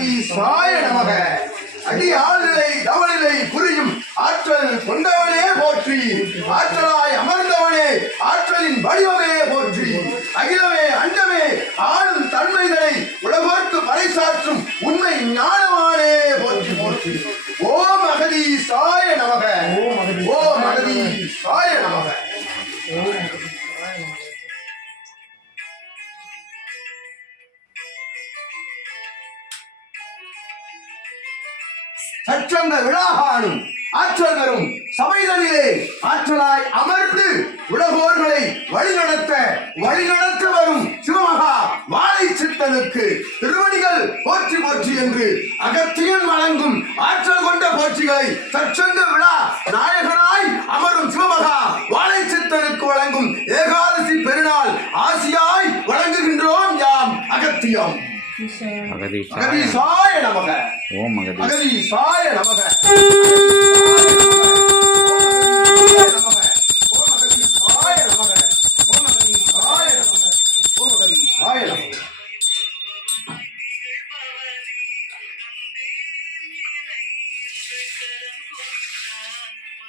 சாய நமக. அடி ஆழ்நிலை தவநிலை புரியும் ஆற்றல் கொண்டவனே போற்றி. ஆற்றலாய் அமர்ந்தவனே ஆற்றலின் வடிவமே போற்றி. அகிலமே அண்டமே ஆளும் தன்மைகளை உலகோர்க்கு பறைசாற்றும் உண்மை ஞானமானே போற்றி போற்றி. ஓம் அகதீசாய நமக. சற்றங்க விழாகாணும். ஆற்றல் வரும். சபைகளிலே ஆற்றலாய் அமர்ந்து உலகோர்களை வழிநடத்த வழிநடத்த வரும் சிவமகா வாழை சித்தனுக்கு திருவடிகள் போற்றி போற்றி என்று அகத்தியன் வழங்கும் ஆற்றல் கொண்ட போற்றிகளை சற்றங்க விழா நாயகனாய் அமரும் சிவமகா வாழை சித்தனுக்கு வழங்கும் ஏகாதசி பெருநாள் ஆசியாய் வழங்குகின்றோம் யாம் அகத்தியம். அகதீசாய நமக. ஓம் மகதி அகதீசாய நமக.